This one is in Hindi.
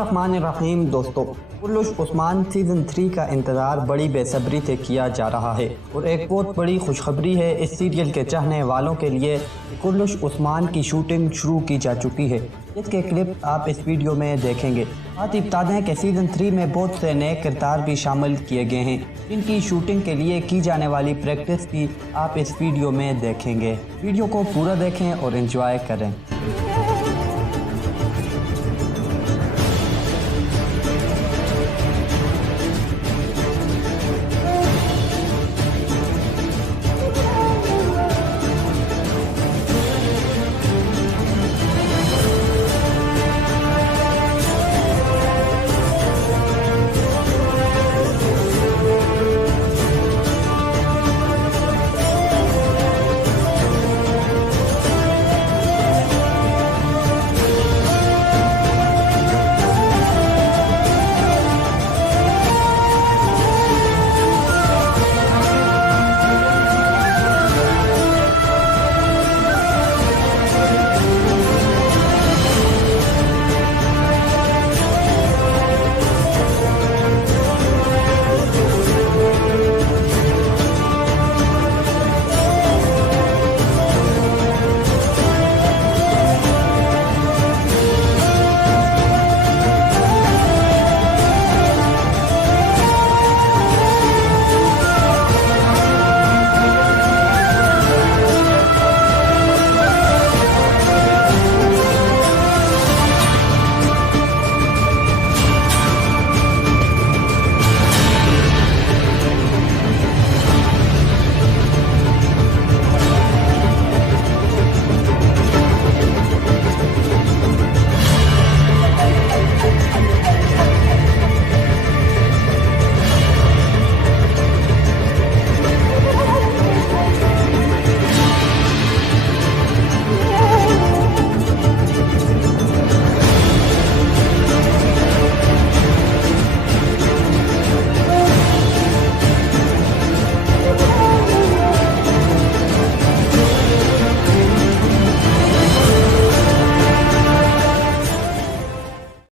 बिस्मिल्लाहिर्रहमानिर्रहीम। दोस्तों, कुर्लुश उस्मान सीज़न 3 का इंतज़ार बड़ी बेसब्री से किया जा रहा है और एक बहुत बड़ी खुशखबरी है इस सीरियल के चाहने वालों के लिए कि कुर्लुश उस्मान की शूटिंग शुरू की जा चुकी है, जिसके क्लिप आप इस वीडियो में देखेंगे। साथ ही बता दें कि सीज़न 3 में बहुत से नए किरदार भी शामिल किए गए हैं, जिनकी शूटिंग के लिए की जाने वाली प्रैक्टिस भी आप इस वीडियो में देखेंगे। वीडियो को पूरा देखें और एंजॉय करें।